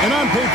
And on paper.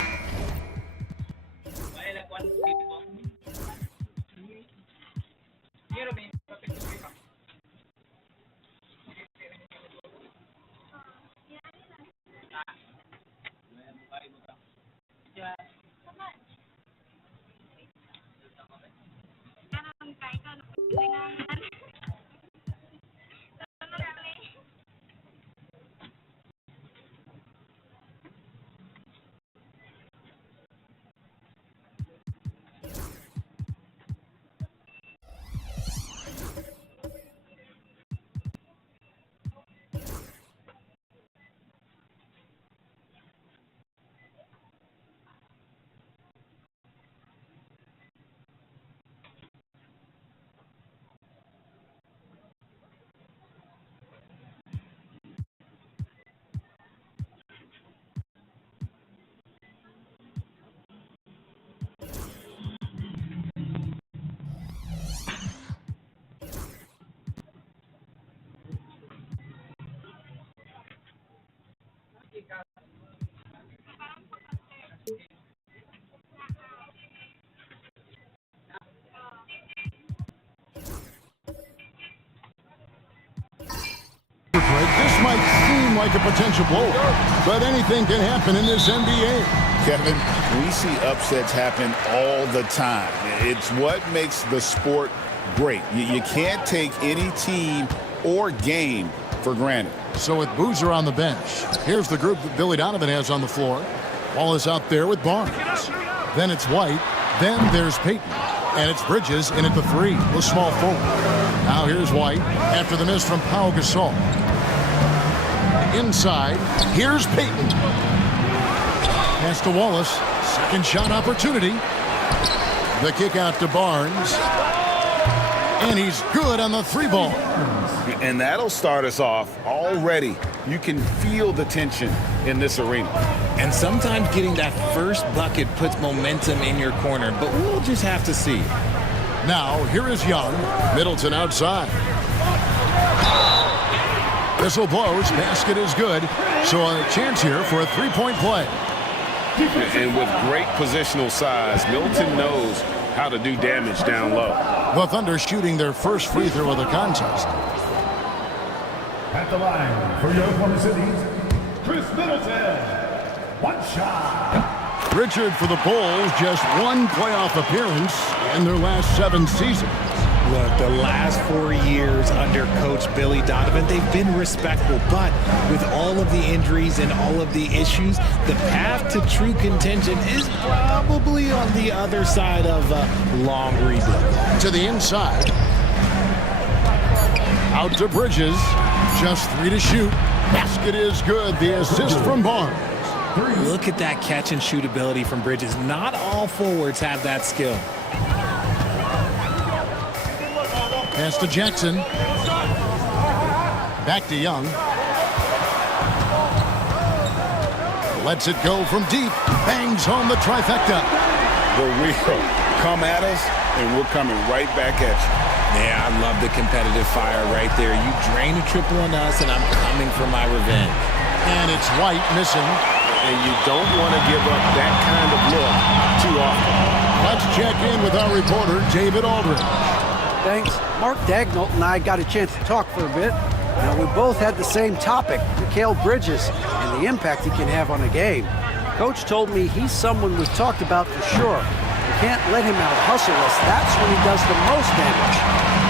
This might seem like a potential blow, but anything can happen in this NBA. Kevin, we see upsets happen all the time. It's what makes the sport great. You can't take any team or game for granted. So with Boozer on the bench, here's the group that Billy Donovan has on the floor. Wallace out there with Barnes. Then it's White. Then there's Payton. And it's Bridges in at the 3 with small forward. Now here's White after the miss from Pau Gasol. Inside, here's Payton. Pass to Wallace. Second shot opportunity. The kick out to Barnes. And he's good on the 3-ball. And that'll start us off already. You can feel the tension in this arena. And sometimes getting that first bucket puts momentum in your corner, but we'll just have to see. Now, here is Young. Middleton outside. Whistle blows. Basket is good. So a chance here for a three-point play. And with great positional size, Middleton knows how to do damage down low. The Thunder shooting their first free throw of the contest. At the line for your Oklahoma City, Chris Middleton. One shot. Richard for the Bulls, just one playoff appearance in their last 7 seasons. Look, the last 4 years under Coach Billy Donovan, they've been respectable. But with all of the injuries and all of the issues, the path to true contention is probably on the other side of a long rebuild. To the inside. Out to Bridges. Just 3 to shoot. Basket is good. The assist from Barnes. Look at that catch and shoot ability from Bridges. Not all forwards have that skill. Pass to Jackson. Back to Young. Lets it go from deep. Bangs home the trifecta. The wheel. Come at us, and we're coming right back at you. Yeah, I love the competitive fire right there. You drain a triple on us, and I'm coming for my revenge. And it's White missing. And you don't want to give up that kind of look too often. Let's check in with our reporter, David Aldridge. Thanks. Mark Dagnall and I got a chance to talk for a bit. Now, we both had the same topic, Mikal Bridges, and the impact he can have on a game. Coach told me he's someone we've talked about for sure. We can't let him out-hustle us. That's when he does the most damage.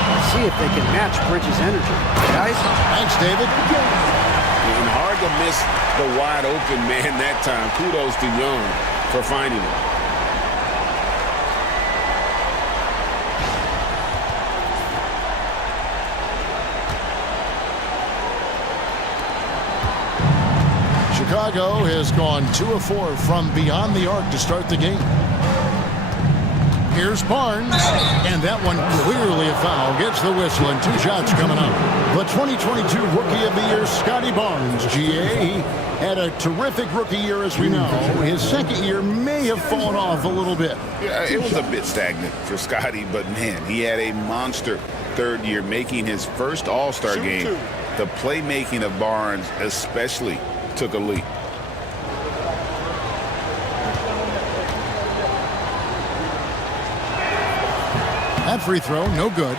Let's see if they can match Bridges' energy. Guys? Thanks, David. And hard to miss the wide open man that time. Kudos to Young for finding it. Chicago has gone 2 of 4 from beyond the arc to start the game. Here's Barnes, and that one clearly a foul. Gets the whistle, and 2 shots coming up. The 2022 Rookie of the Year, Scotty Barnes. GA, he had a terrific rookie year, as we know. His second year may have fallen off a little bit. Yeah, it was a bit stagnant for Scotty, but man, he had a monster third year, making his first All-Star game. The playmaking of Barnes especially took a leap. That free throw, no good.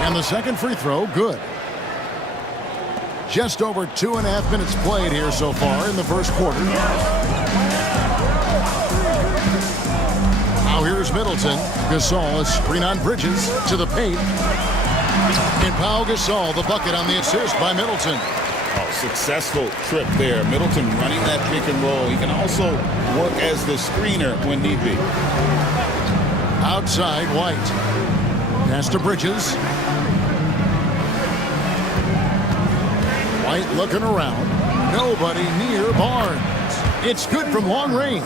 And the second free throw, good. Just over 2.5 minutes played here so far in the first quarter. Now here's Middleton. Gasol, a screen on Bridges to the paint. And Pau Gasol, the bucket on the assist by Middleton. Oh, successful trip there. Middleton running that pick and roll. He can also work as the screener when need be. Outside, White. Pass to Bridges. White looking around. Nobody near Barnes. It's good from long range.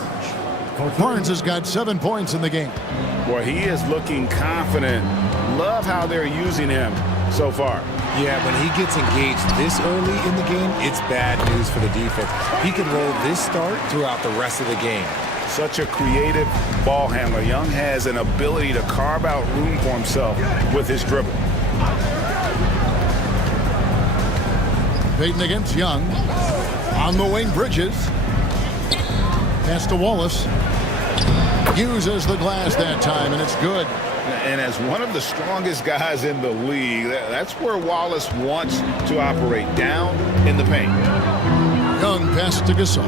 Barnes has got 7 points in the game. Boy, he is looking confident. Love how they're using him so far. Yeah, when he gets engaged this early in the game, it's bad news for the defense. He can roll this start throughout the rest of the game. Such a creative ball handler. Young has an ability to carve out room for himself with his dribble. Payton against Young. On the wing, Bridges. Pass to Wallace. Uses the glass that time, and it's good. And as one of the strongest guys in the league, that's where Wallace wants to operate, down in the paint. Young pass to Gasol.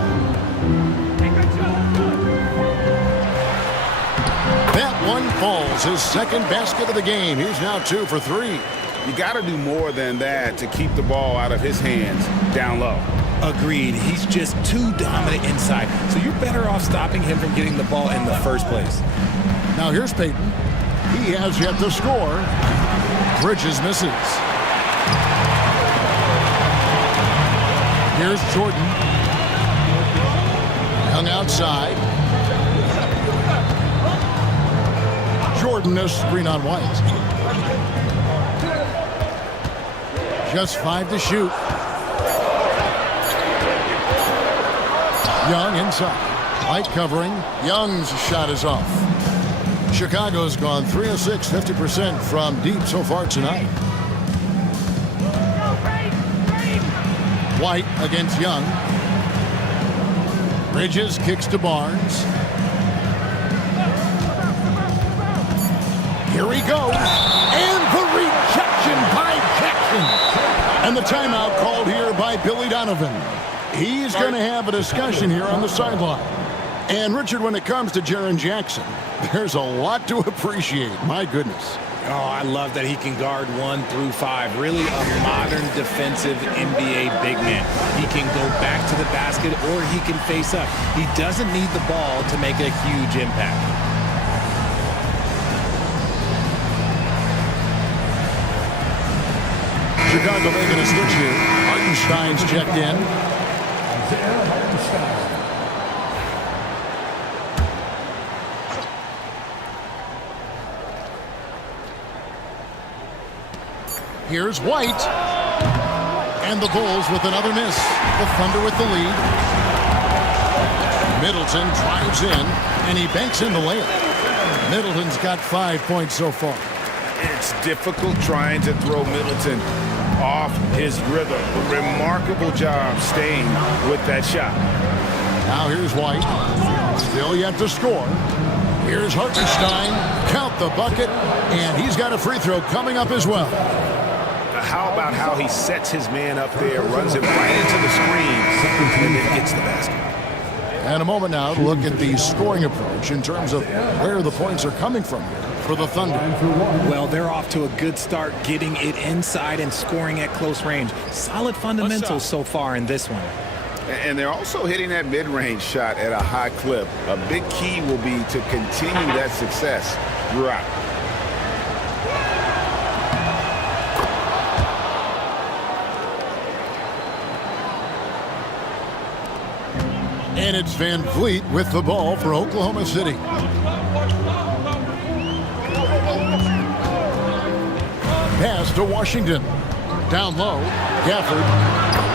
That one falls. His second basket of the game. He's now 2 for 3. You got to do more than that to keep the ball out of his hands down low. Agreed. He's just too dominant inside. So you're better off stopping him from getting the ball in the first place. Now here's Payton. He has yet to score. Bridges misses. Here's Jordan. Young out outside. Jordan a screen on White. Just 5 to shoot. Young inside. White covering. Young's shot is off. Chicago's gone 3 of 6, 50% from deep so far tonight. White against Young. Bridges kicks to Barnes. Here he goes. And the rejection by Jackson. And the timeout called here by Billy Donovan. He's going to have a discussion here on the sideline. And, Richard, when it comes to Jaren Jackson, there's a lot to appreciate. My goodness. Oh, I love that he can guard 1 through 5. Really a modern defensive NBA big man. He can go back to the basket or he can face up. He doesn't need the ball to make a huge impact. Chicago making a switch here. Hartenstein's checked in. Here's White. And the Bulls with another miss. The Thunder with the lead. Middleton drives in, and he banks in the layup. Middleton's got 5 points so far. It's difficult trying to throw Middleton off his rhythm. Remarkable job staying with that shot. Now here's White. Still yet to score. Here's Hartenstein. Count the bucket. And he's got a free throw coming up as well. How about how he sets his man up there, runs him right into the screen, and then gets the basket. And a moment now to look at the scoring approach in terms of where the points are coming from for the Thunder. Well, they're off to a good start getting it inside and scoring at close range. Solid fundamentals so far in this one. And they're also hitting that mid-range shot at a high clip. A big key will be to continue that success throughout. And it's Van Vliet with the ball for Oklahoma City. Pass to Washington. Down low, Gafford.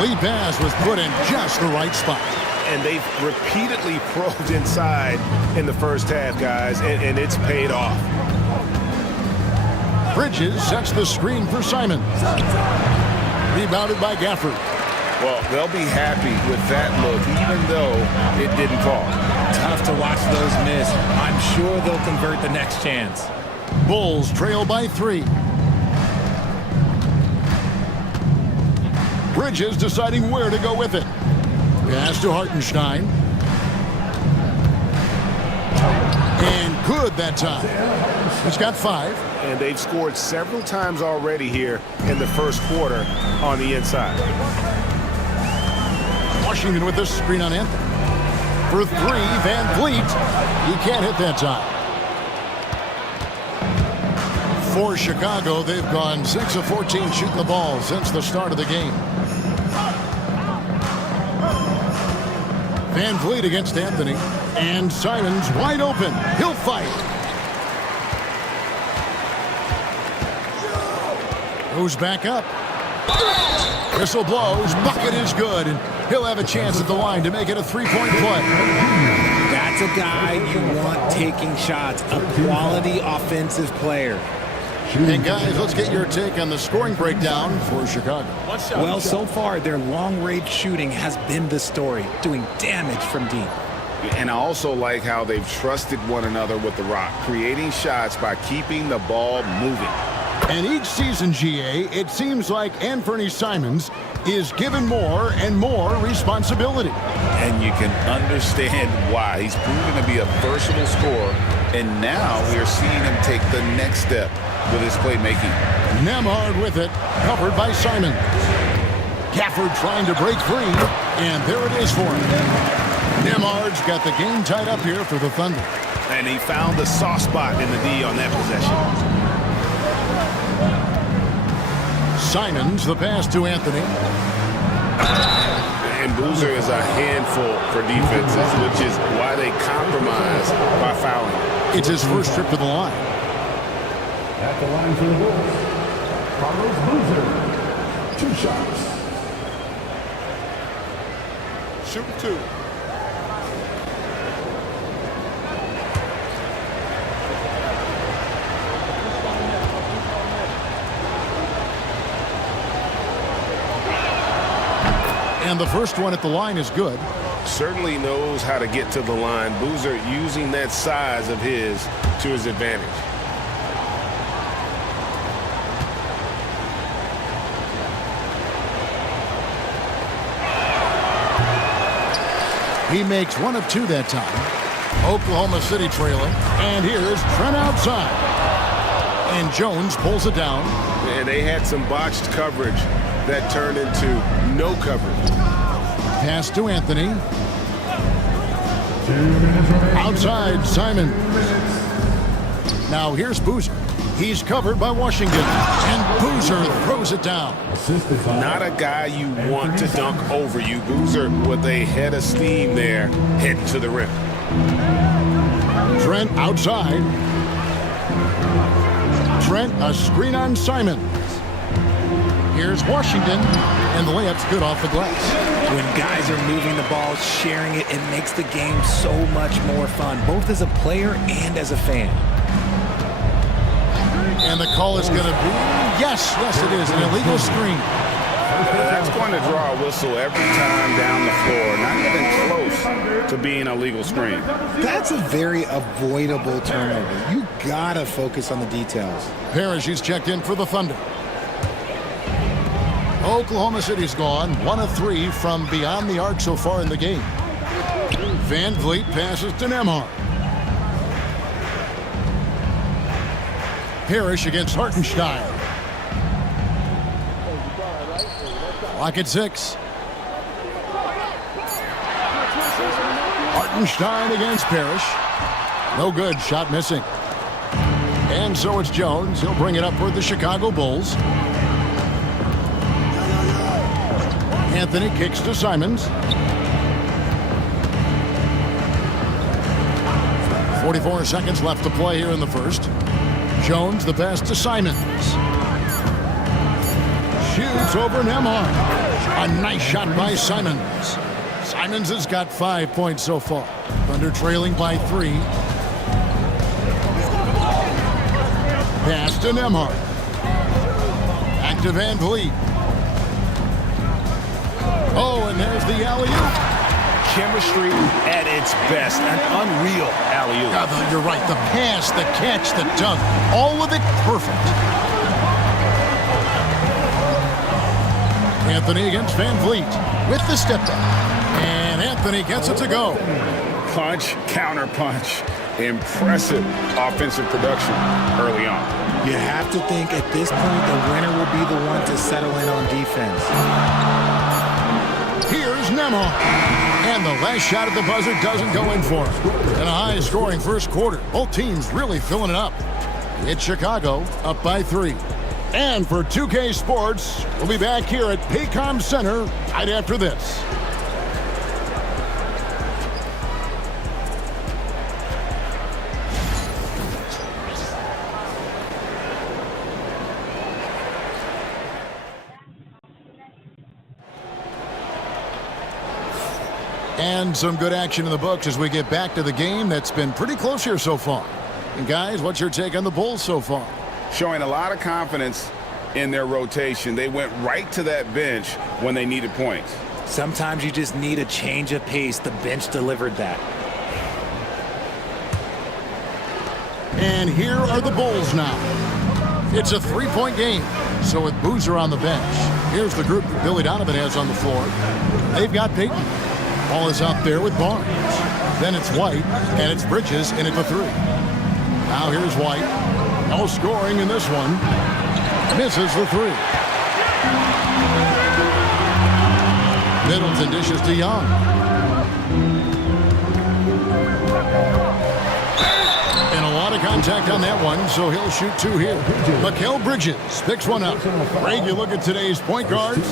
Lead pass was put in just the right spot. And they've repeatedly probed inside in the first half, guys, and it's paid off. Bridges sets the screen for Simons. Rebounded by Gafford. Well, they'll be happy with that look, even though it didn't fall. Tough to watch those miss. I'm sure they'll convert the next chance. Bulls trail by 3. Bridges deciding where to go with it. Pass to Hartenstein. And good that time. He's got 5. And they've scored several times already here in the first quarter on the inside. Washington with the screen on Anthony. For 3, Van Vliet. He can't hit that time. For Chicago, they've gone 6 of 14 shooting the ball since the start of the game. Van Vliet against Anthony. And Simons wide open. He'll fight. Goes back up. Whistle blows. Bucket is good. And he'll have a chance at the line to make it a 3-point play. That's a guy you want taking shots. A quality offensive player. And guys, let's get your take on the scoring breakdown for Chicago. Well, so far, their long-range shooting has been the story, doing damage from deep. And I also like how they've trusted one another with the rock, creating shots by keeping the ball moving. And each season, GA, it seems like Anthony Simons is given more and more responsibility. And you can understand why. He's proven to be a versatile scorer, and now we're seeing him take the next step with his playmaking. Nembhard with it, covered by Simons. Gafford trying to break free, and there it is for him. Nembhard's got the game tied up here for the Thunder. And he found the soft spot in the D on that possession. And Boozer is a handful for defenses, which is why they compromise by fouling. It's his first trip to the line. At the line for the Bulls, Carlos Boozer. 2 shots. Shoot 2. And the first one at the line is good. Certainly knows how to get to the line. Boozer using that size of his to his advantage. He makes 1 of 2 that time. Oklahoma City trailing. And here's Trent outside. And Jones pulls it down. And they had some botched coverage that turned into no coverage. Pass to Anthony. Outside, Simon. Now here's Boozer. He's covered by Washington. And Boozer throws it down. Not a guy you want to dunk over you. Boozer with a head of steam there, heading to the rim. Trent outside. Trent, a screen on Simon. Here's Washington, and the layup's good off the glass. When guys are moving the ball, sharing it, it makes the game so much more fun, both as a player and as a fan. And the call is going to be, yes, it is, an illegal screen. That's going to draw a whistle every time down the floor. Not even close to being a legal screen. That's a very avoidable turnover. You gotta focus on the details. Parrish, he's checked in for the Thunder. Oklahoma City's gone 1 of 3 from beyond the arc so far in the game. Van Vliet passes to Nembhard. Parrish against Hartenstein. Lock at 6. Hartenstein against Parrish. No good, shot missing. And so it's Jones. He'll bring it up for the Chicago Bulls. Anthony kicks to Simons. 44 seconds left to play here in the first. Jones, the pass to Simons. Shoots over Nembhard. A nice shot by Simons. Simons has got 5 points so far. Thunder trailing by 3. Pass to Nembhard. Back to Van Vliet. Oh, and there's the alley-oop. Chemistry at its best. An unreal alley-oop. You're right. The pass, the catch, the dunk, all of it perfect. Anthony against Van Vliet with the step back. And Anthony gets it to go. Punch, counter punch. Impressive offensive production early on. You have to think at this point the winner will be the one to settle in on defense. Here's Nembhard. And the last shot at the buzzer doesn't go in for him. In a high-scoring first quarter. Both teams really filling it up. It's Chicago up by 3. And for 2K Sports, we'll be back here at Paycom Center right after this. And some good action in the books as we get back to the game that's been pretty close here so far. And guys, what's your take on the Bulls so far? Showing a lot of confidence in their rotation. They went right to that bench when they needed points. Sometimes you just need a change of pace. The bench delivered that. And here are the Bulls now. It's a 3-point game. So with Boozer on the bench, here's the group that Billy Donovan has on the floor. They've got Payton. Ball is out there with Barnes. Then it's White, and it's Bridges in it for 3. Now here's White. No scoring in this one. Misses the 3. Middleton dishes to Young. And a lot of contact contact on that one, so he'll shoot 2 here. Mikal Bridges picks one up. Greg, you look at today's point guards,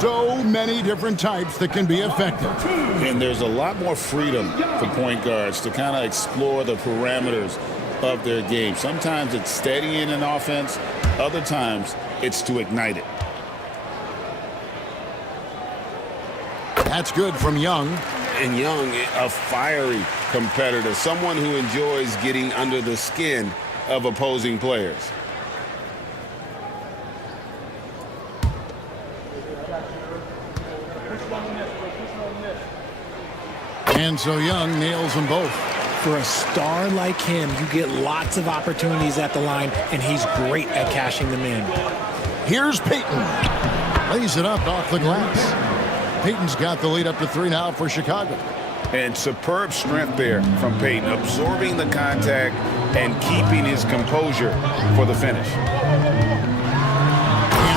so many different types that can be effective. And there's a lot more freedom for point guards to kind of explore the parameters of their game. Sometimes it's steadying an offense. Other times it's to ignite it. That's good from Young. And Young, a fiery competitor, someone who enjoys getting under the skin of opposing players. And so Young nails them both. For a star like him, you get lots of opportunities at the line, and he's great at cashing them in. Here's Payton. Lays it up off the glass. Payton's got the lead up to 3 now for Chicago. And superb strength there from Payton, absorbing the contact and keeping his composure for the finish. And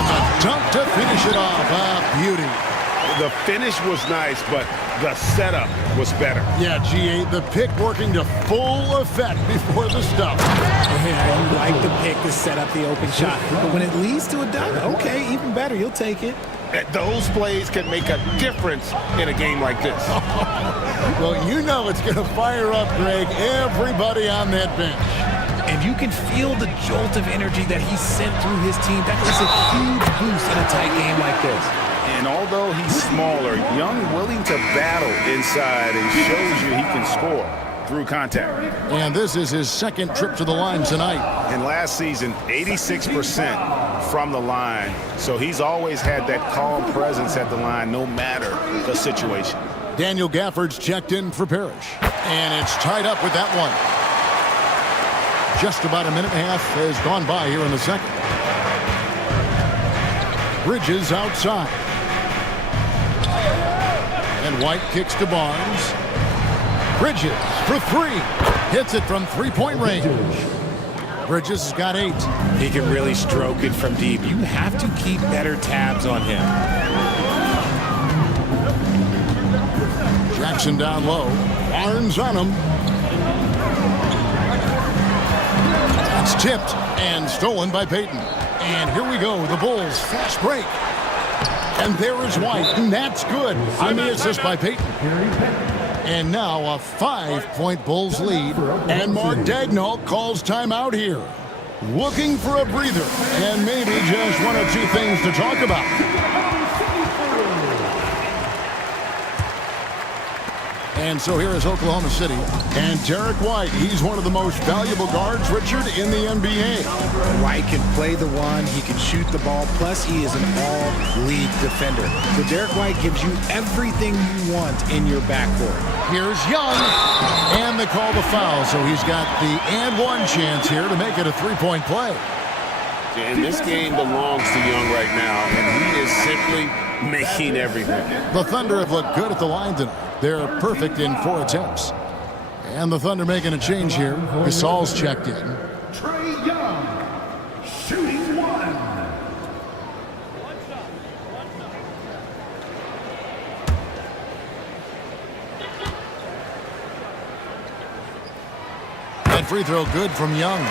the dunk to finish it off. Ah, beauty. The finish was nice, but the setup was better. Yeah, GA, the pick working to full effect before the stuff. Yeah, you like the pick to set up the open shot, but when it leads to a dunk, okay, even better, you'll take it. Those plays can make a difference in a game like this. Well, you know it's going to fire up, Greg, everybody on that bench. And you can feel the jolt of energy that he sent through his team. That is a huge boost in a tight game like this. And although he's smaller, Young willing to battle inside and shows you he can score through contact. And this is his second trip to the line tonight. And last season, 86% from the line. So he's always had that calm presence at the line no matter the situation. Daniel Gafford's checked in for Parrish. And it's tied up with that one. Just about a minute and a half has gone by here in the second. Bridges outside. And White kicks to Barnes. Bridges for 3. Hits it from 3-point range. Bridges has got 8. He can really stroke it from deep. You have to keep better tabs on him. Jackson down low. Barnes on him. It's tipped and stolen by Payton. And here we go. The Bulls fast break. And there is White. And that's good on the assist by Payton. And now a 5-point Bulls lead. And Mark Daigneault calls timeout here. Looking for a breather. And maybe just 1 or 2 things to talk about. And so here is Oklahoma City. And Derek White, he's one of the most valuable guards, Richard, in the NBA. White can play the one, he can shoot the ball, plus he is an all-league defender. So Derek White gives you everything you want in your backcourt. Here's Young, and they call the foul, so he's got the and one chance here to make it a 3-point play. And this game belongs to Young right now, and he is simply making everything. The Thunder have looked good at the line tonight. They're perfect in 4 attempts. And the Thunder making a change here. Gasol's checked in. Trey Young, shooting 1. That free throw good from Young.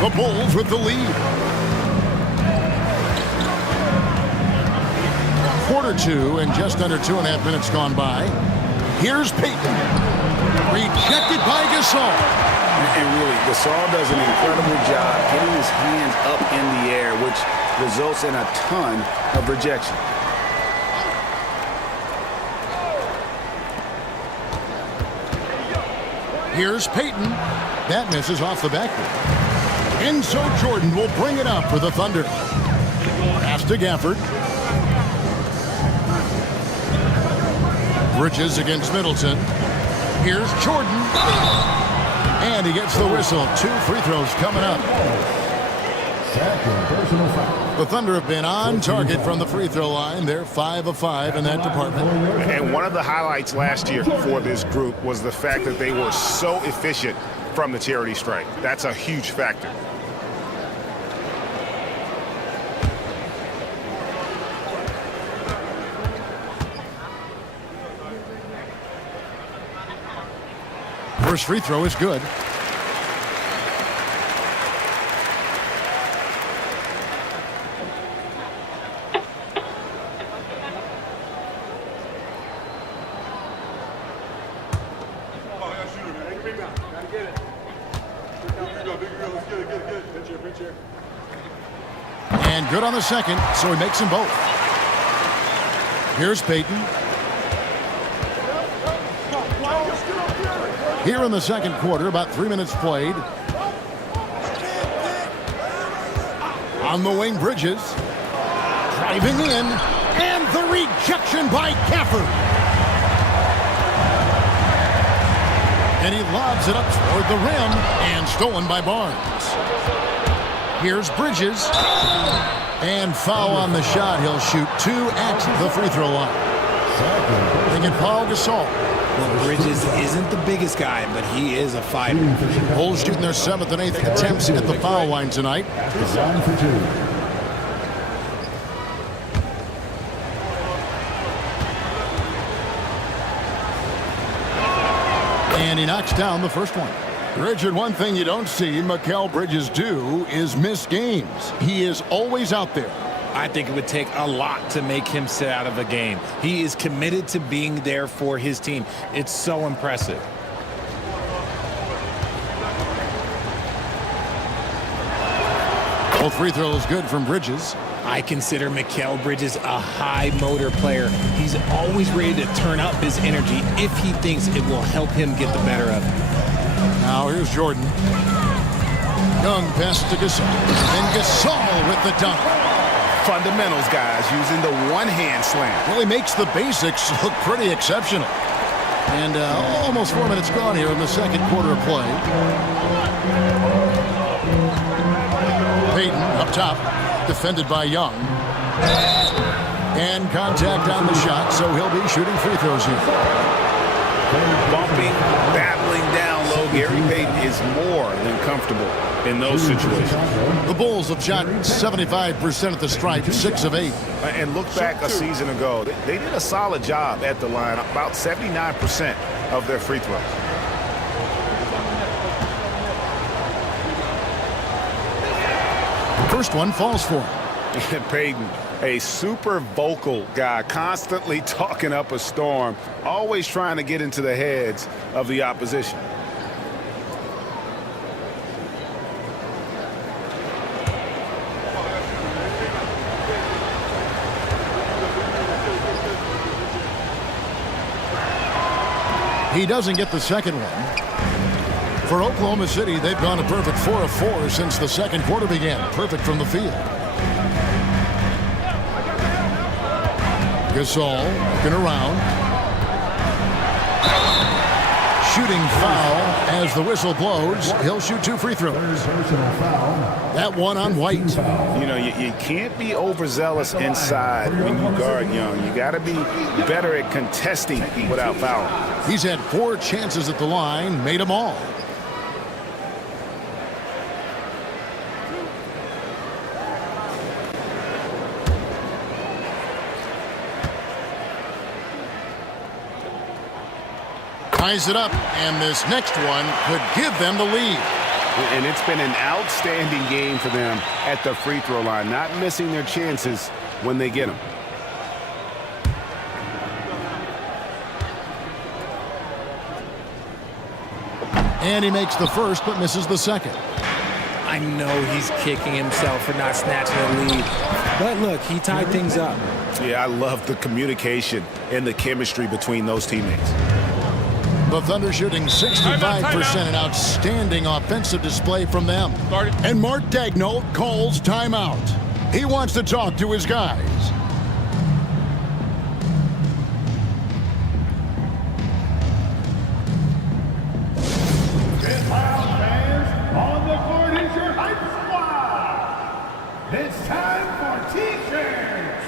The Bulls with the lead. Quarter 2 and just under 2.5 minutes gone by. Here's Payton. Rejected by Gasol. And really, Gasol does an incredible job getting his hands up in the air, which results in a ton of rejection. Here's Payton. That misses off the backboard. And so Jordan will bring it up for the Thunder. Pass to Gafford. Bridges against Middleton. Here's Jordan. And he gets the whistle. 2 free throws coming up. Second personal foul. The Thunder have been on target from the free throw line. They're 5 of 5 in that department. And one of the highlights last year for this group was the fact that they were so efficient from the charity stripe. That's a huge factor. First free throw is good. And good on the second, so he makes them both. Here's Payton. Here in the second quarter, about 3 minutes played. On the wing, Bridges. Driving in, and the rejection by Gafford. And he lobs it up toward the rim, and stolen by Barnes. Here's Bridges. And foul on the shot. He'll shoot 2 at the free throw line. Thinking Paul Gasol. Well, Bridges isn't the biggest guy, but he is a fighter. Bulls shooting their 7th and 8th attempts at the foul line tonight. Line for 2. And he knocks down the first one. Richard, one thing you don't see Mikal Bridges do is miss games. He is always out there. I think it would take a lot to make him sit out of a game. He is committed to being there for his team. It's so impressive. Both free throws good from Bridges. I consider Mikal Bridges a high motor player. He's always ready to turn up his energy if he thinks it will help him get the better of it. Now here's Jordan. Young pass to Gasol. And Gasol with the dunk. Fundamentals, guys, using the one-hand slam. Well, he makes the basics look pretty exceptional. And almost 4 minutes gone here in the second quarter of play. Payton up top, defended by Young. And contact on the shot, so he'll be shooting free throws here. Bumping, battling down low. Gary Payton is more than comfortable in those situations. The Bulls have shot 75% at the stripe, 6 of 8. And look back a season ago. They did a solid job at the line, about 79% of their free throws. First one falls for him. Payton, a super vocal guy, constantly talking up a storm, always trying to get into the heads of the opposition. He doesn't get the second one. For Oklahoma City, they've gone a perfect 4 of 4 since the second quarter began. Perfect from the field. Gasol looking around. Shooting foul as the whistle blows. He'll shoot 2 free throws. That one on White. You know, you can't be overzealous inside when you guard Young. You got to be better at contesting without fouling. He's had 4 chances at the line, made them all. Ties it up, and this next one could give them the lead. And it's been an outstanding game for them at the free throw line, not missing their chances when they get them. And he makes the first, but misses the second. I know he's kicking himself for not snatching the lead. But look, he tied things up. Yeah, I love the communication and the chemistry between those teammates. The Thunder shooting 65%, an outstanding offensive display from them. And Mark Daigneault calls timeout. He wants to talk to his guys. Fans, on the court is your hype squad. It's time for T-shirts.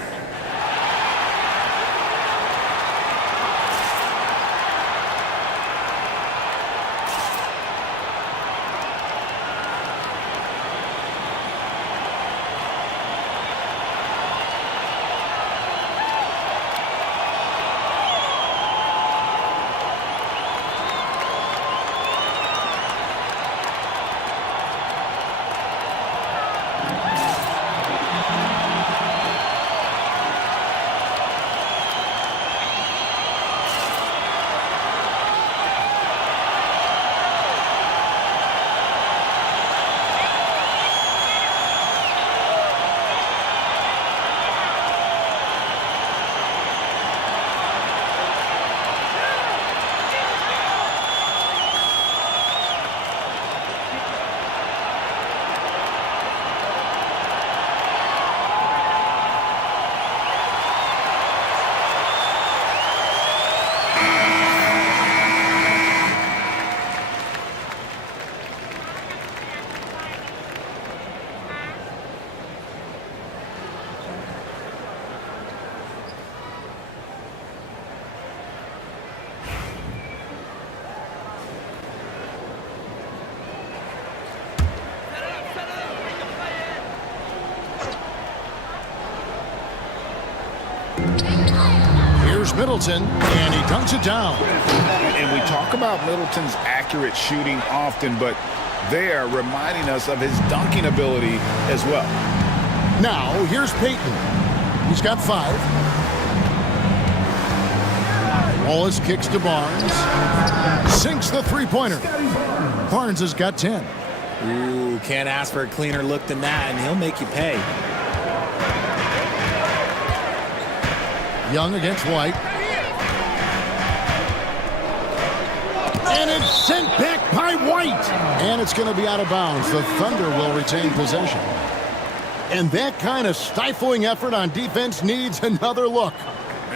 Here's Middleton, and he dunks it down. And we talk about Middleton's accurate shooting often, but they're reminding us of his dunking ability as well. Now, here's Payton. He's got 5. Wallace kicks to Barnes. Sinks the three-pointer. Barnes has got 10. Ooh, can't ask for a cleaner look than that, and he'll make you pay. Young against White. And it's sent back by White. And it's going to be out of bounds. The Thunder will retain possession. And that kind of stifling effort on defense needs another look.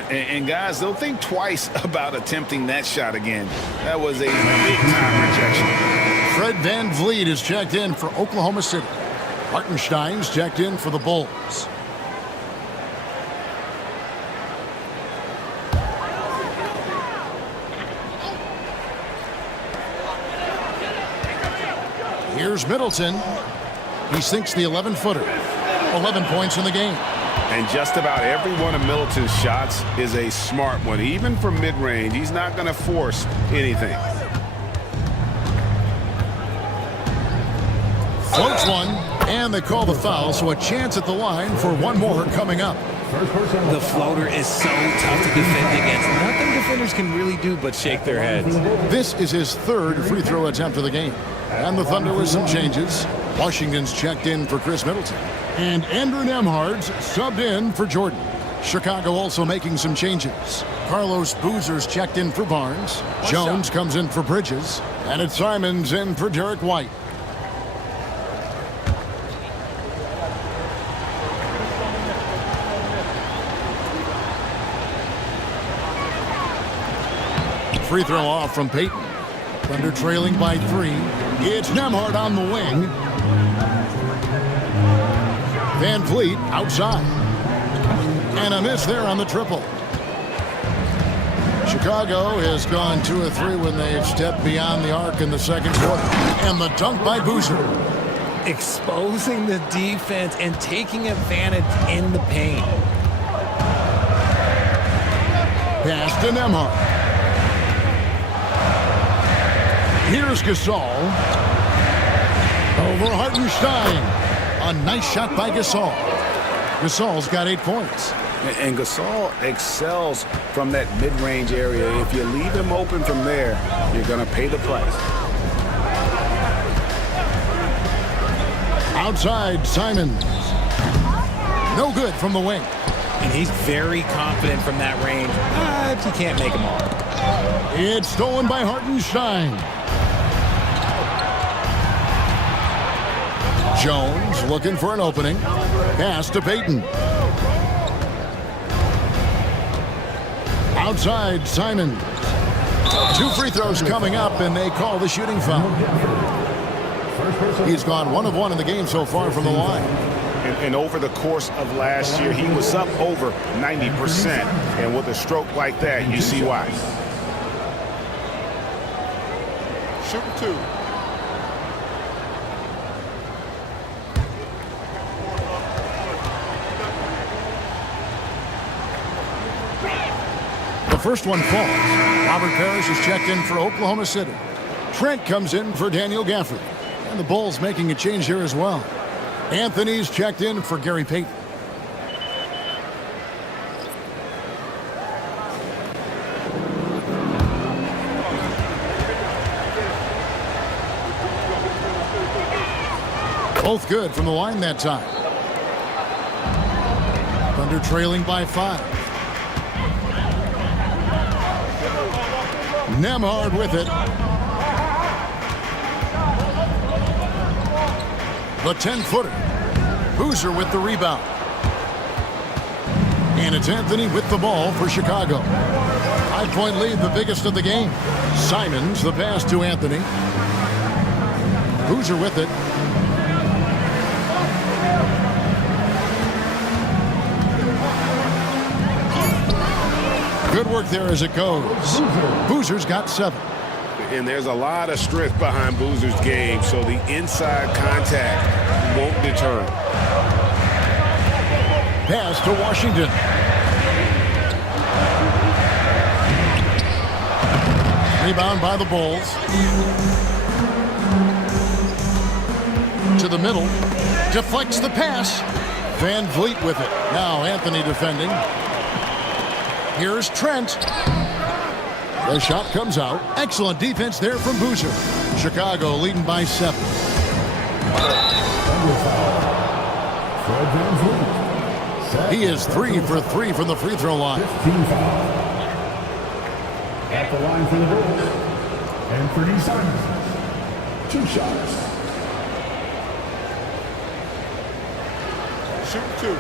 And guys, they'll think twice about attempting that shot again. That was a big-time rejection. Fred VanVleet is checked in for Oklahoma City. Hartenstein's checked in for the Bulls. Here's Middleton. He sinks the 11-footer. 11 points in the game. And just about every one of Middleton's shots is a smart one. Even from mid-range, he's not going to force anything. Floats one, and they call the foul, so a chance at the line for one more coming up. The floater is so tough to defend against. Nothing defenders can really do but shake their heads. This is his 3rd free throw attempt of the game. And the Thunder with some changes. Washington's checked in for Chris Middleton. And Andrew Nembhard's subbed in for Jordan. Chicago also making some changes. Carlos Boozer's checked in for Barnes. Jones comes in for Bridges. And it's Simons in for Derek White. Free throw off from Payton. Thunder trailing by 3. It's Nembhard on the wing. VanVleet outside. And a miss there on the triple. Chicago has gone 2 of 3 when they've stepped beyond the arc in the second quarter. And the dunk by Boozer. Exposing the defense and taking advantage in the paint. Pass to Nembhard. Here's Gasol. Over Hartenstein. A nice shot by Gasol. Gasol's got 8 points. And Gasol excels from that mid-range area. If you leave him open from there, you're going to pay the price. Outside, Simons. No good from the wing. And he's very confident from that range, but he can't make them all. It's stolen by Hartenstein. Jones looking for an opening. Pass to Payton. Outside, Simons. 2 free throws coming up, and they call the shooting foul. He's gone 1 of 1 in the game so far from the line. And over the course of last year, he was up over 90%. And with a stroke like that, you see why. Shooting 2. The first one falls. Robert Parrish is checked in for Oklahoma City. Trent comes in for Daniel Gafford. And the Bulls making a change here as well. Anthony's checked in for Gary Payton. Both good from the line that time. Thunder trailing by 5. Nembhard with it. The 10-footer. Boozer with the rebound. And it's Anthony with the ball for Chicago. 5-point lead, the biggest of the game. Simons, the pass to Anthony. Boozer with it. Good work there as it goes. Boozer's got 7. And there's a lot of strength behind Boozer's game, so the inside contact won't deter him. Pass to Washington. Rebound by the Bulls. To the middle. Deflects the pass. Van Vliet with it. Now Anthony defending. Here's Trent. The shot comes out. Excellent defense there from Boozer. Chicago leading by 7. He is 3 for 3 from the free throw line. 15 foul. At the line for the Bulls. Anthony Simons. 2 shots. Shoot 2.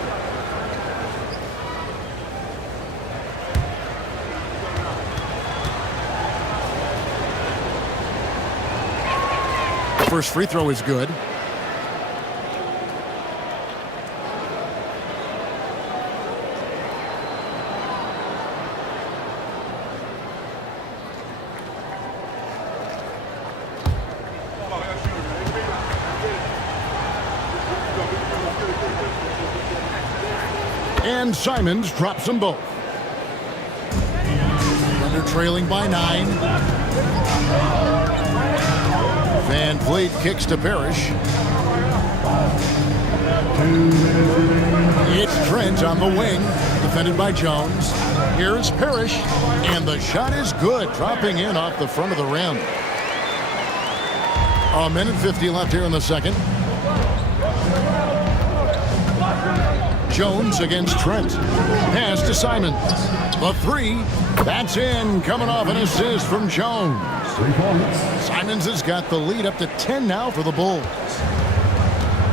The first free throw is good. And Simons drops them both. Thunder trailing by 9. Van Vliet kicks to Parrish. It's Trent on the wing, defended by Jones. Here's Parrish, and the shot is good, dropping in off the front of the rim. A minute 50 left here in the second. Jones against Trent. Pass to Simons. The 3. That's in. Coming off an assist from Jones. 3 points. Simons has got the lead up to 10 now for the Bulls.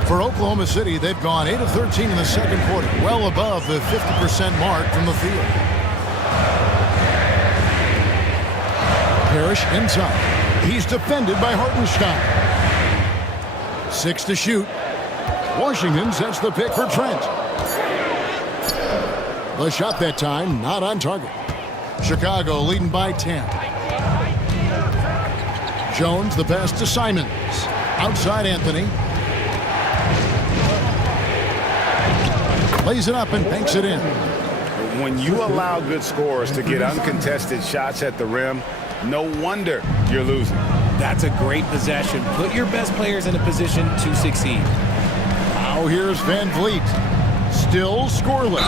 For Oklahoma City, they've gone 8 of 13 in the second quarter, well above the 50% mark from the field. Parrish inside. He's defended by Hartenstein. 6 to shoot. Washington sets the pick for Trent. The shot that time, not on target. Chicago leading by 10. Jones, the pass to Simons. Outside Anthony. Lays it up and banks it in. When you allow good scorers to get uncontested shots at the rim, no wonder you're losing. That's a great possession. Put your best players in a position to succeed. Now here's Van Vliet. Still scoreless.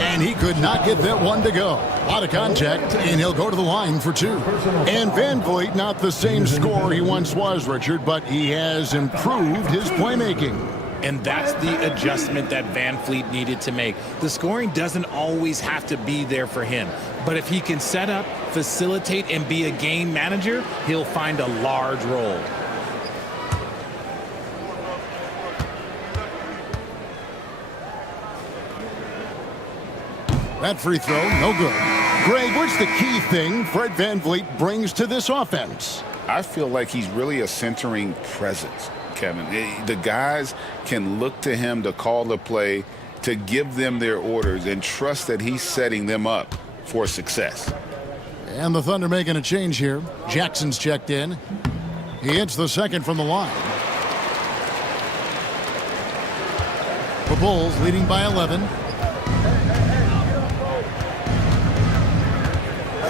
And he could not get that one to go. A lot of contact, and he'll go to the line for 2. And Van Vliet, not the same scorer he once was, Richard, but he has improved his playmaking. And that's the adjustment that Van Vliet needed to make. The scoring doesn't always have to be there for him. But if he can set up, facilitate, and be a game manager, he'll find a large role. That free throw, no good. Greg, what's the key thing Fred Van Vliet brings to this offense? I feel like he's really a centering presence, Kevin. The guys can look to him to call the play, to give them their orders, and trust that he's setting them up for success. And the Thunder making a change here. Jackson's checked in. He hits the second from the line. The Bulls leading by 11.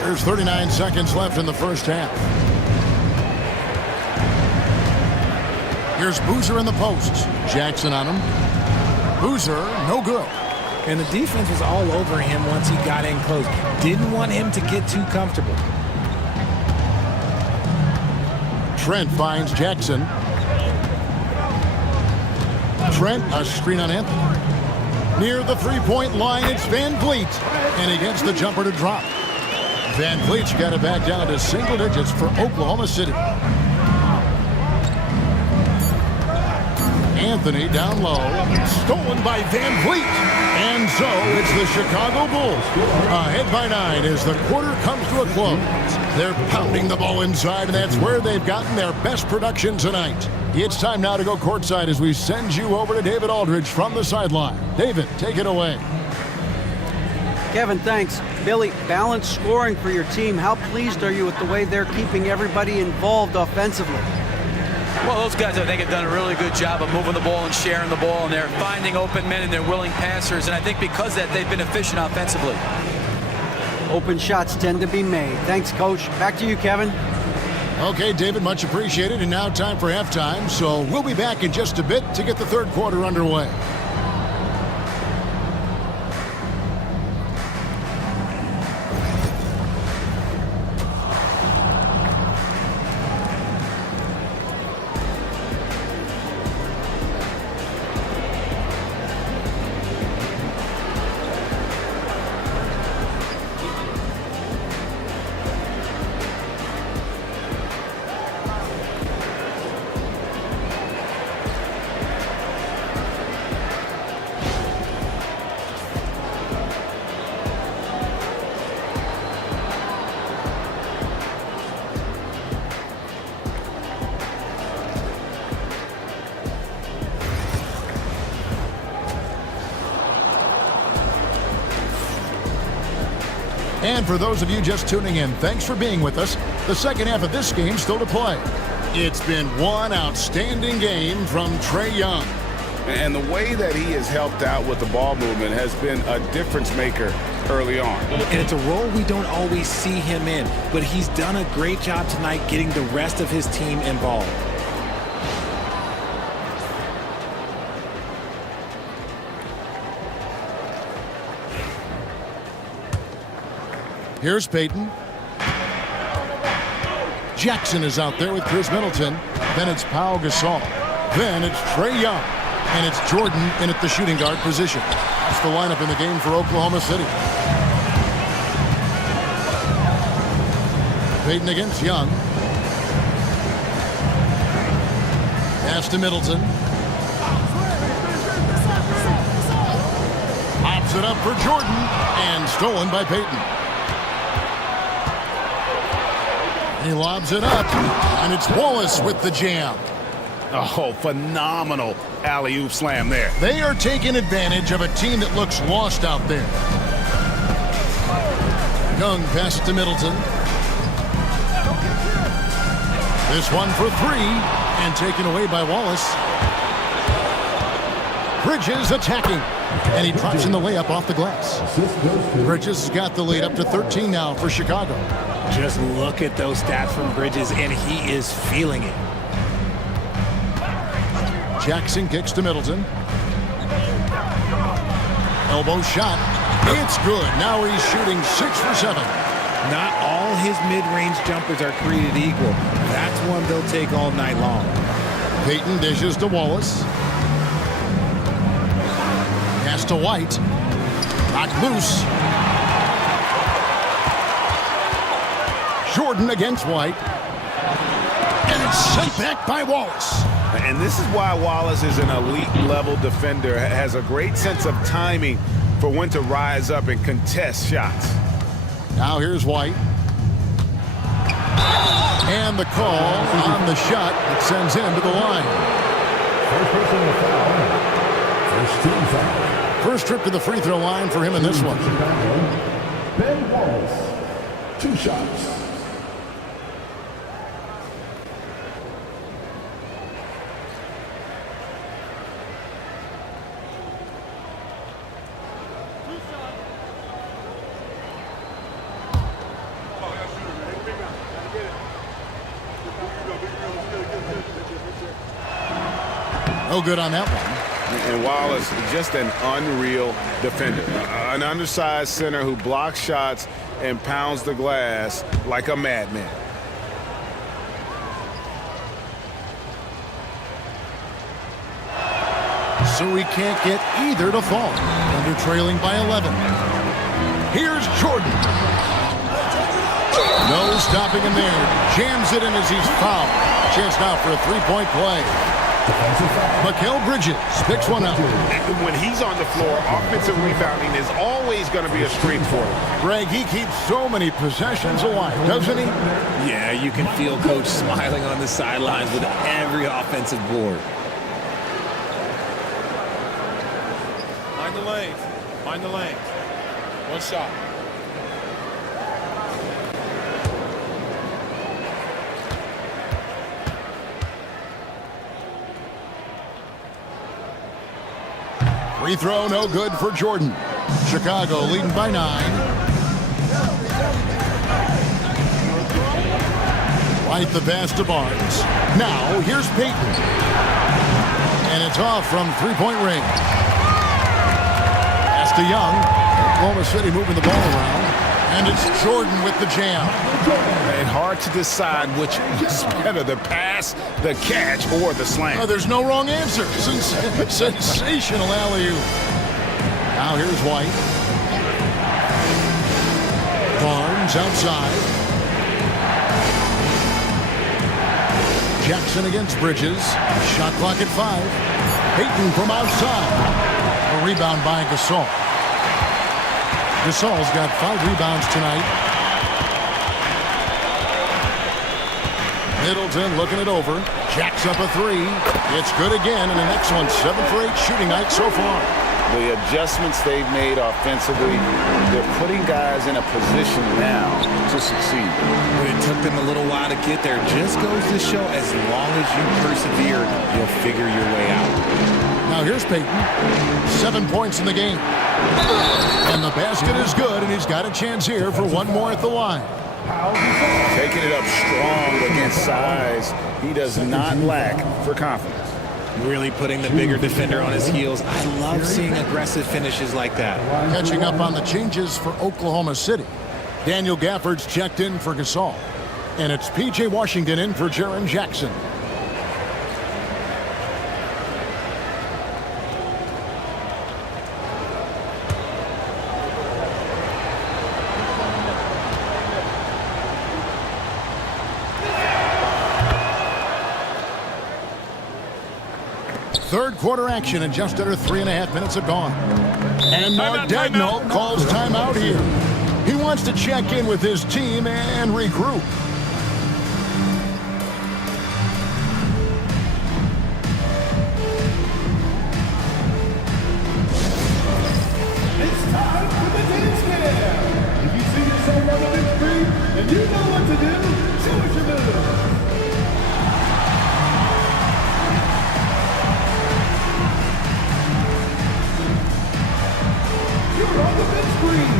There's 39 seconds left in the first half. Here's Boozer in the post. Jackson on him. Boozer, no good. And the defense was all over him once he got in close. Didn't want him to get too comfortable. Trent finds Jackson. Trent, a screen on Anthony. Near the three-point line, it's Van Vliet. And he gets the jumper to drop. Van Vliet's got it back down to single digits for Oklahoma City. Anthony down low. Stolen by Van Vliet. And so it's the Chicago Bulls. Ahead by 9 as the quarter comes to a close. They're pounding the ball inside, and that's where they've gotten their best production tonight. It's time now to go courtside as we send you over to David Aldridge from the sideline. David, take it away. Kevin, thanks. Billy, balanced scoring for your team. How pleased are you with the way they're keeping everybody involved offensively? Well, those guys, I think, have done a really good job of moving the ball and sharing the ball, and they're finding open men and they're willing passers, and I think because of that, they've been efficient offensively. Open shots tend to be made. Thanks, Coach. Back to you, Kevin. Okay, David, much appreciated. And now time for halftime. So we'll be back in just a bit to get the third quarter underway. And for those of you just tuning in, thanks for being with us. The second half of this game still to play. It's been one outstanding game from Trae Young. And the way that he has helped out with the ball movement has been a difference maker early on. And it's a role we don't always see him in, but he's done a great job tonight getting the rest of his team involved. Here's Payton. Jackson is out there with Chris Middleton. Then it's Pau Gasol. Then it's Trae Young. And it's Jordan in at the shooting guard position. That's the lineup in the game for Oklahoma City. Payton against Young. Pass to Middleton. Pops it up for Jordan. And stolen by Payton. He lobs it up, and it's Wallace with the jam. Oh, phenomenal alley-oop slam there. They are taking advantage of a team that looks lost out there. Young pass to Middleton. This one for three, and taken away by Wallace. Bridges attacking, and he drops in the layup off the glass. Bridges has got the lead up to 13 now for Chicago. Just look at those stats from Bridges, and he is feeling it. Jackson kicks to Middleton. Elbow shot. It's good. Now he's shooting 6 for 7. Not all his mid-range jumpers are created equal. That's one they'll take all night long. Payton dishes to Wallace. Pass to White. Knocked loose. Jordan against White. And it's sent back by Wallace. And this is why Wallace is an elite-level defender, has a great sense of timing for when to rise up and contest shots. Now here's White. And the call on the shot that sends him to the line. First team foul. First trip to the free throw line for him in this one. Ben Wallace. 2 shots. No good on that one. And Wallace, just an unreal defender. An undersized center who blocks shots and pounds the glass like a madman. So he can't get either to fall. Under trailing by 11. Here's Jordan. No stopping him there. Jams it in as he's fouled. Chance now for a 3-point play. Mikal Bridges picks one up. When he's on the floor, offensive rebounding is always going to be a strength for him. Greg, he keeps so many possessions alive, doesn't he? Yeah, you can feel Coach smiling on the sidelines with every offensive board. Mind the lanes. Mind the lanes. One shot. Free throw, no good for Jordan. Chicago leading by 9. Right the pass to Barnes. Now, here's Payton. And it's off from three-point range. Pass to Young. Oklahoma City moving the ball around. And it's Jordan with the jam. And hard to decide which is better, the pass, the catch, or the slam. Oh, there's no wrong answer. Sensational alley-oop. Now here's White. Barnes outside. Jackson against Bridges. Shot clock at 5. Payton from outside. A rebound by Gasol. Gasol's got 5 rebounds tonight. Middleton looking it over. Jacks up a 3. It's good again, and an excellent 7 for 8 shooting night so far. The adjustments they've made offensively, they're putting guys in a position now to succeed. But it took them a little while to get there. Just goes to show, as long as you persevere, you'll figure your way out. Now here's Payton. 7 points in the game. And the basket is good, and he's got a chance here for one more at the line. Taking it up strong against size. He does not lack for confidence. Really putting the bigger defender on his heels. I love seeing aggressive finishes like that. Catching up on the changes for Oklahoma City. Daniel Gafford's checked in for Gasol. And it's P.J. Washington in for Jaren Jackson. Third quarter action, and just under 3.5 minutes have gone. And Mark Daigneault calls timeout here. He wants to check in with his team and regroup. It's time for the dance cam. If you see yourself on the big screen and you know what to do, show us your move. You're on the big screen.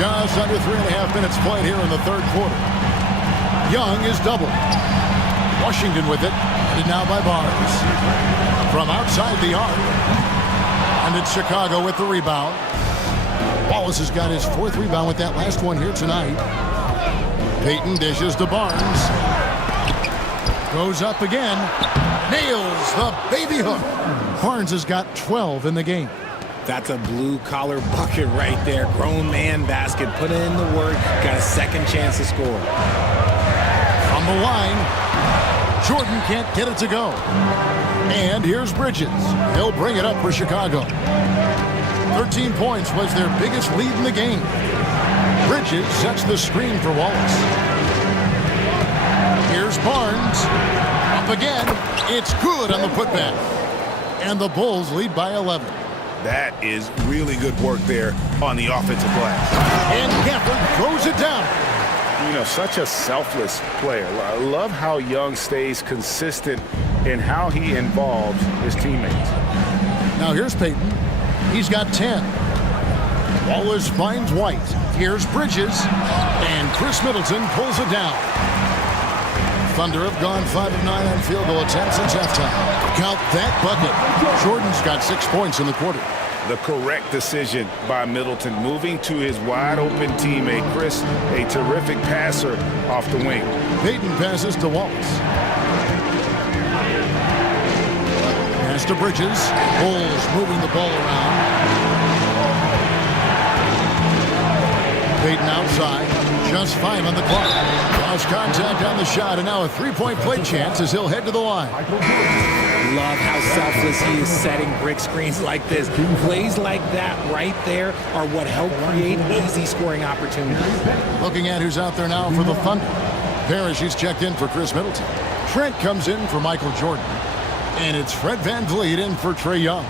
Just under 3.5 minutes played here in the third quarter. Young is doubled. Washington with it. Headed now by Barnes. From outside the arc. And it's Chicago with the rebound. Wallace has got his 4th rebound with that last one here tonight. Payton dishes to Barnes. Goes up again. Nails the baby hook. Barnes has got 12 in the game. That's a blue-collar bucket right there. Grown man basket. Put in the work. Got a second chance to score. On the line, Jordan can't get it to go. And here's Bridges. He'll bring it up for Chicago. 13 points was their biggest lead in the game. Bridges sets the screen for Wallace. Here's Barnes. Up again. It's good on the putback. And the Bulls lead by 11. That is really good work there on the offensive glass. And Gafford throws it down. You know, such a selfless player. I love how Young stays consistent in how he involves his teammates. Now here's Payton. He's got 10. Wallace finds White. Here's Bridges. And Chris Middleton pulls it down. Thunder have gone 5 of 9 on field goal attempts since halftime. Count that bucket. Jordan's got 6 points in the quarter. The correct decision by Middleton, moving to his wide-open teammate, Chris, a terrific passer off the wing. Payton passes to Wallace. Pass to Bridges. Bulls moving the ball around. Payton outside. Just 5 on the clock. Lost contact on the shot, and now a three-point play chance as he'll head to the line. Love how selfless he is setting brick screens like this. Plays like that right there are what help create easy scoring opportunities. Looking at who's out there now for the Thunder. Parrish is checked in for Chris Middleton. Trent comes in for Michael Jordan. And it's Fred VanVleet in for Trae Young.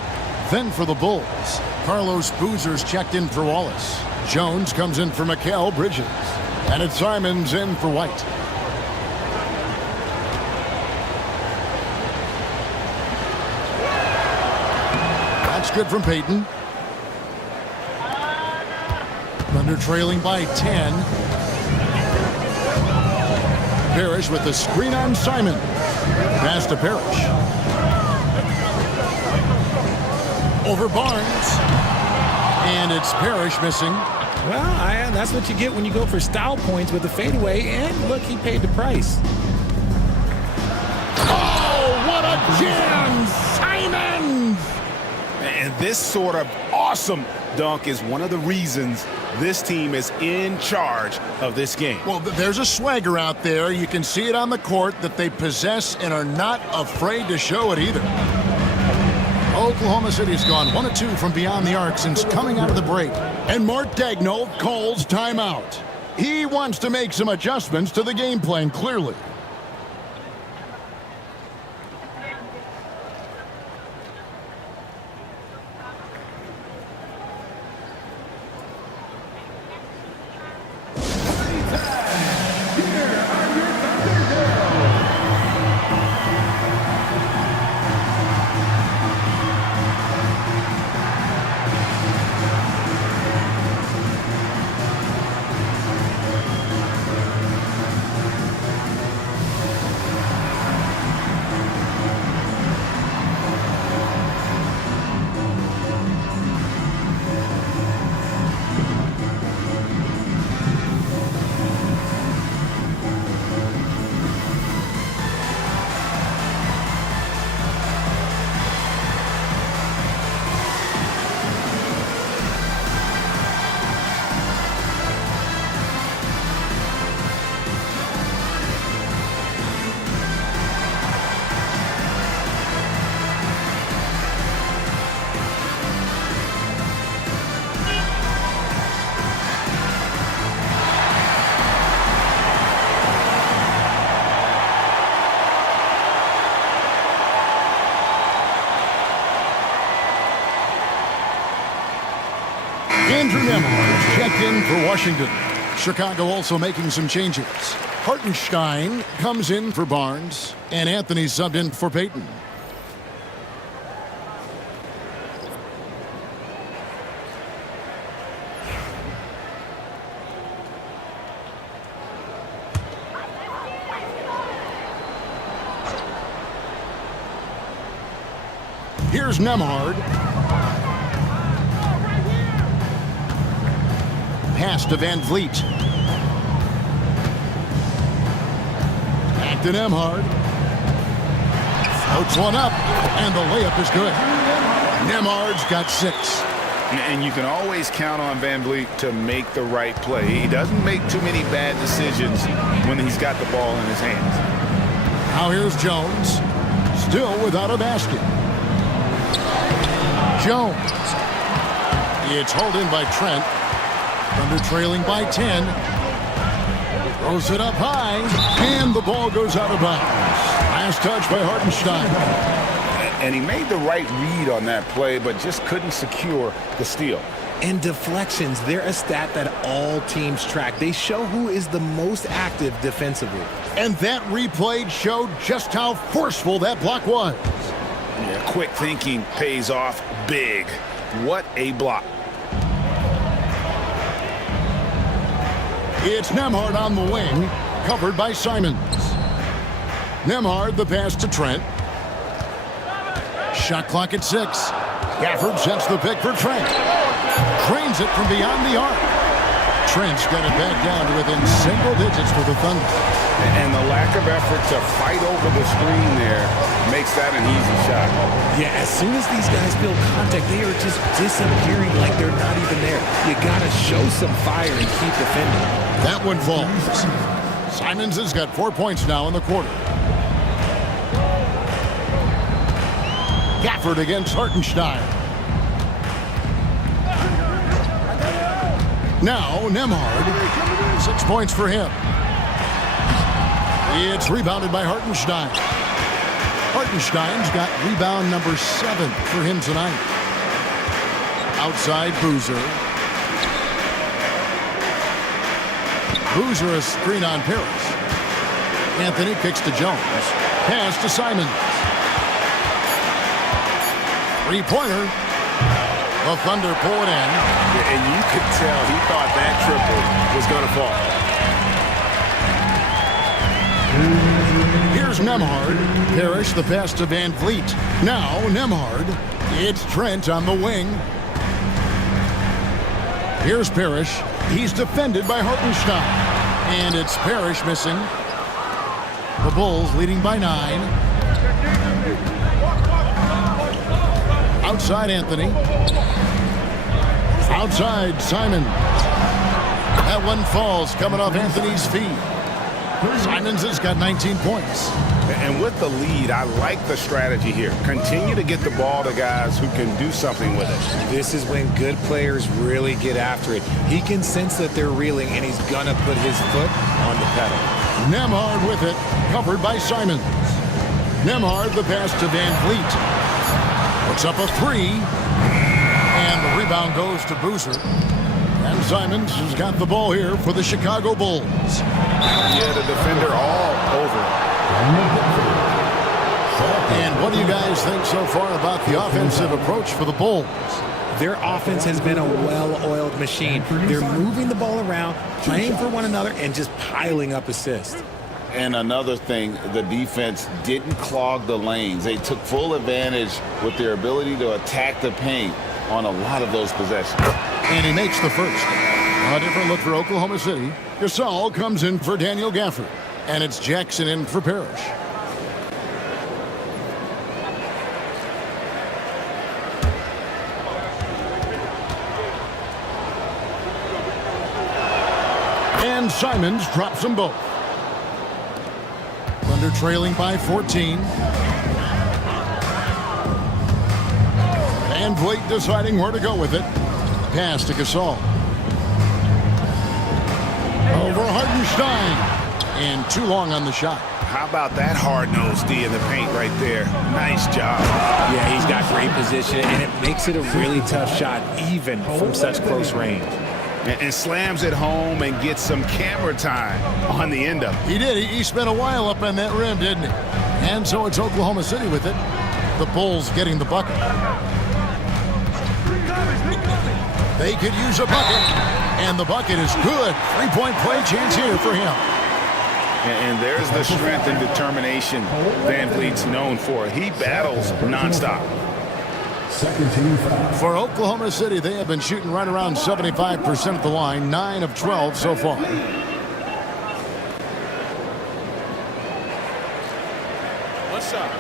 Then for the Bulls, Carlos Boozer's checked in for Wallace. Jones comes in for Mikal Bridges. And it's Simons in for White. That's good from Payton. Thunder trailing by 10. Parrish with the screen on Simon. Pass to Parrish. Over Barnes. And it's Parrish missing. Well, that's what you get when you go for style points with the fadeaway. And look, he paid the price. Oh, what a jam! Simons! And this sort of awesome dunk is one of the reasons this team is in charge of this game. Well, there's a swagger out there. You can see it on the court that they possess and are not afraid to show it either. Oklahoma City's gone 1 of 2 from beyond the arc since coming out of the break. And Mark Daigneault calls timeout. He wants to make some adjustments to the game plan, clearly. Andrew Nembhard checked in for Washington. Chicago also making some changes. Hartenstein comes in for Barnes, and Anthony subbed in for Payton. Here's Nembhard. Pass to VanVleet. Back to Nembhard. Floats one up, and the layup is good. Nembhard's got 6. And you can always count on VanVleet to make the right play. He doesn't make too many bad decisions when he's got the ball in his hands. Now here's Jones. Still without a basket. Jones. It's hauled in by Trent. Thunder trailing by 10. Throws it up high, and the ball goes out of bounds. Last touch by Hartenstein. And he made the right read on that play, but just couldn't secure the steal. And deflections, they're a stat that all teams track. They show who is the most active defensively. And that replay showed just how forceful that block was. Yeah, quick thinking pays off big. What a block. It's Nembhard on the wing, covered by Simons. Nembhard the pass to Trent. Shot clock at 6. Gafford sets the pick for Trent. Trains it from beyond the arc. Trent's got it back down to within single digits for the Thunder. And the lack of effort to fight over the screen there makes that an easy shot. Yeah, as soon as these guys feel contact, they are just disappearing like they're not even there. You got to show some fire and keep defending. That one falls. Simons has got 4 points now in the quarter. Gafford against Hartenstein. Now Nembhard. 6 points for him. It's rebounded by Hartenstein. Hartenstein's got rebound number 7 for him tonight. Outside Boozer. Boozer a screen on Paris. Anthony kicks to Jones. Pass to Simons. Three-pointer. The Thunder pull it in. And you could tell he thought that triple was going to fall. Here's Nembhard. Parrish the pass to Van Vliet. Now Nembhard. It's Trent on the wing. Here's Parrish. He's defended by Hartenstein. And it's Parrish missing. The Bulls leading by 9. Outside Anthony. Outside Simons. That one falls coming off Anthony's feet. Simons has got 19 points. And with the lead, I like the strategy here. Continue to get the ball to guys who can do something with it. This is when good players really get after it. He can sense that they're reeling, and he's going to put his foot on the pedal. Nembhard with it, covered by Simons. Nembhard the pass to Van Vliet. Puts up a 3. And the rebound goes to Boozer. And Simons has got the ball here for the Chicago Bulls. Yeah, the defender all over. And what do you guys think so far about the offensive approach for the Bulls? Their offense has been a well-oiled machine. They're moving the ball around, playing for one another, and just piling up assists. And another thing, the defense didn't clog the lanes. They took full advantage with their ability to attack the paint on a lot of those possessions. And he makes the first. A different look for Oklahoma City. Gasol comes in for Daniel Gafford. And it's Jackson in for Parrish. And Simons drops them both. Thunder trailing by 14. Van Vliet deciding where to go with it. Pass to Gasol. Over Hartenstein. And too long on the shot. How about that hard-nosed D in the paint right there? Nice job. Yeah, he's got great position, and it makes it a really tough shot, even from such close range. And slams it home and gets some camera time on the end of it. He did. He spent a while up on that rim, didn't he? And so it's Oklahoma City with it. The Bulls getting the bucket. They could use a bucket. And the bucket is good. 3-point play chance here for him. And there's the strength and determination Van Vliet's known for. He battles nonstop. Second team foul. For Oklahoma City, they have been shooting right around 75% at the line, 9 of 12 so far. One shot.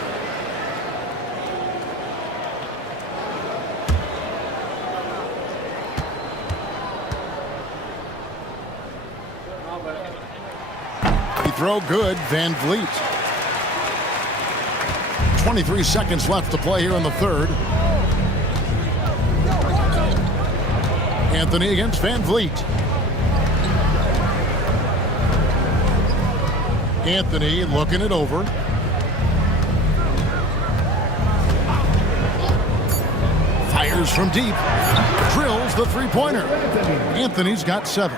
Throw good, Van Vliet. 23 seconds left to play here in the third. Anthony against Van Vliet. Anthony looking it over. Fires from deep. Drills the three-pointer. Anthony's got 7.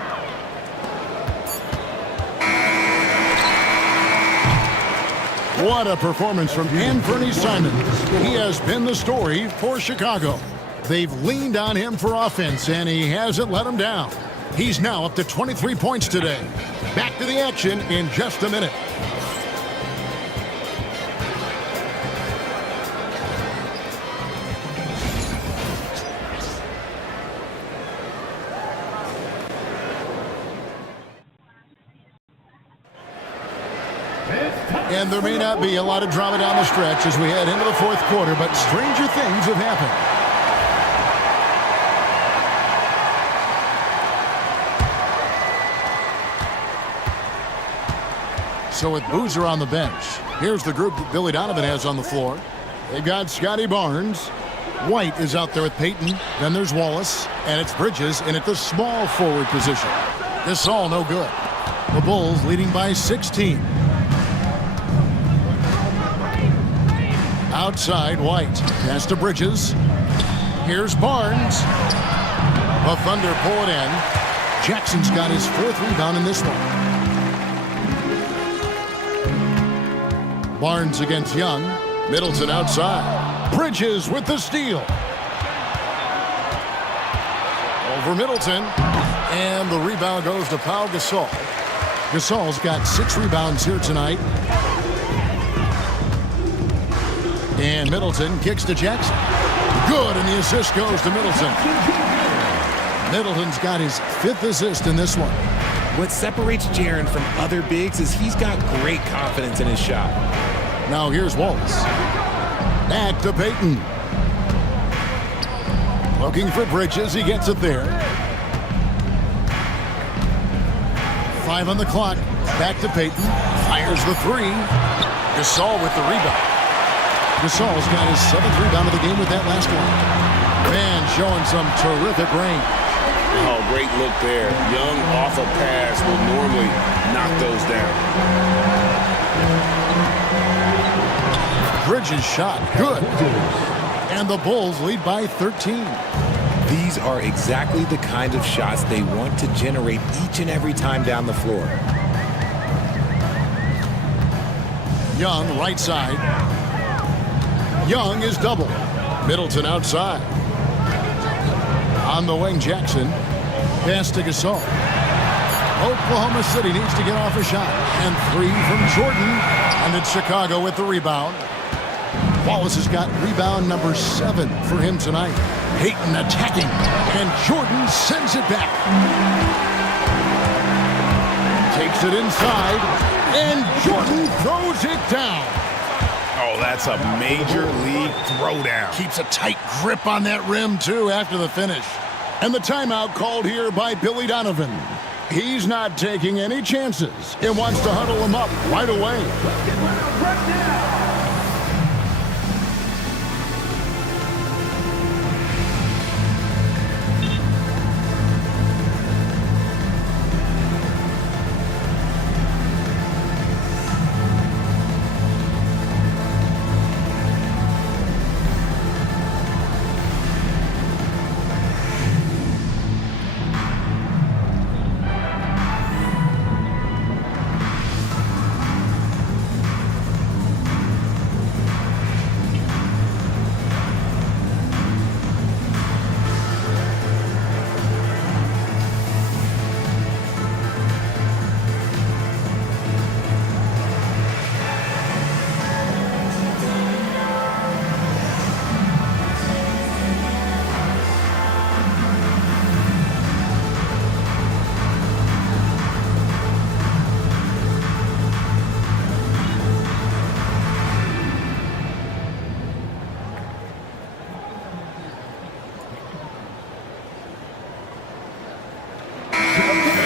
What a performance from Anthony Simons. He has been the story for Chicago. They've leaned on him for offense, and he hasn't let them down. He's now up to 23 points today. Back to the action in just a minute. And there may not be a lot of drama down the stretch as we head into the fourth quarter, but stranger things have happened. So with Boozer on the bench, here's the group that Billy Donovan has on the floor. They've got Scotty Barnes. White is out there with Payton. Then there's Wallace. And it's Bridges in at the small forward position. This all no good. The Bulls leading by 16. Outside, White. Pass to Bridges. Here's Barnes. The Thunder pull it in. Jackson's got his fourth rebound in this one. Barnes against Young. Middleton outside. Bridges with the steal. Over Middleton. And the rebound goes to Pau Gasol. Gasol's got 6 rebounds here tonight. And Middleton kicks to Jackson. Good, and the assist goes to Middleton. Middleton's got his 5th assist in this one. What separates Jaren from other bigs is he's got great confidence in his shot. Now here's Wallace. Back to Payton. Looking for Bridges. He gets it there. 5 on the clock. Back to Payton. Fires the 3. Gasol with the rebound. Gasol's got his 7th rebound of the game with that last one. Man showing some terrific range. Oh, great look there. Young off a pass will normally knock those down. Bridges shot. Good. And the Bulls lead by 13. These are exactly the kind of shots they want to generate each and every time down the floor. Young, right side. Young is double. Middleton outside. On the wing, Jackson. Pass to Gasol. Oklahoma City needs to get off a shot. And 3 from Jordan. And it's Chicago with the rebound. Wallace has got rebound number 7 for him tonight. Payton attacking. And Jordan sends it back. Takes it inside. And Jordan throws it down. Oh, that's a major league throwdown. Keeps a tight grip on that rim, too, after the finish. And the timeout called here by Billy Donovan. He's not taking any chances. It wants to huddle him up right away.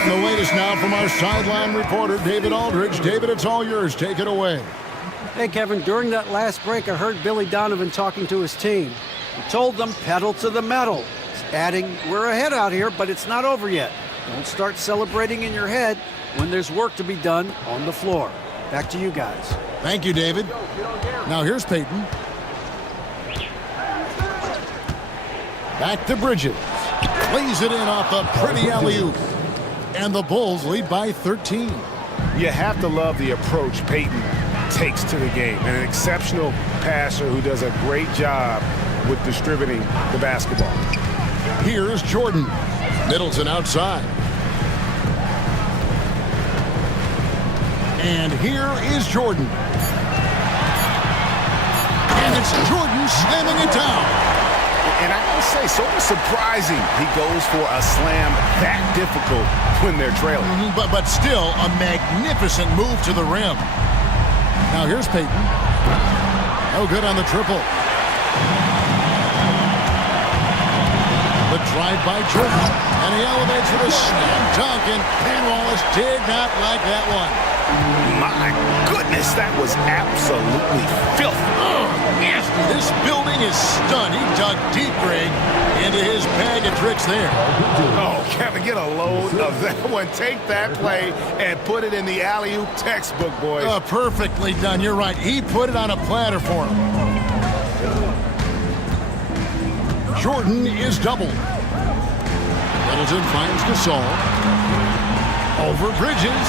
The latest now from our sideline reporter, David Aldridge. David, it's all yours. Take it away. Hey, Kevin, during that last break, I heard Billy Donovan talking to his team. He told them pedal to the metal, adding, we're ahead out here, but it's not over yet. Don't start celebrating in your head when there's work to be done on the floor. Back to you guys. Thank you, David. Now here's Payton. Back to Bridges. Plays it in off a pretty alley-oop. And the Bulls lead by 13. You have to love the approach Payton takes to the game. An exceptional passer who does a great job with distributing the basketball. Here's Jordan. Middleton outside. And here is Jordan. And it's Jordan slamming it down. And I gotta say, sort of surprising he goes for a slam that difficult when they're trailing. But still a magnificent move to the rim. Now here's Payton. No good on the triple. The drive by Jordan. And he elevates with a slam dunk. And Ken Wallace did not like that one. My goodness, that was absolutely filthy. This building is stunned. He dug deep, Greg, into his bag of tricks there. Oh, Kevin, get a load of that one. Take that play and put it in the alley-oop textbook, boys. Perfectly done. You're right. He put it on a platter for him. Jordan is doubled. Middleton finds Gasol. Over Bridges.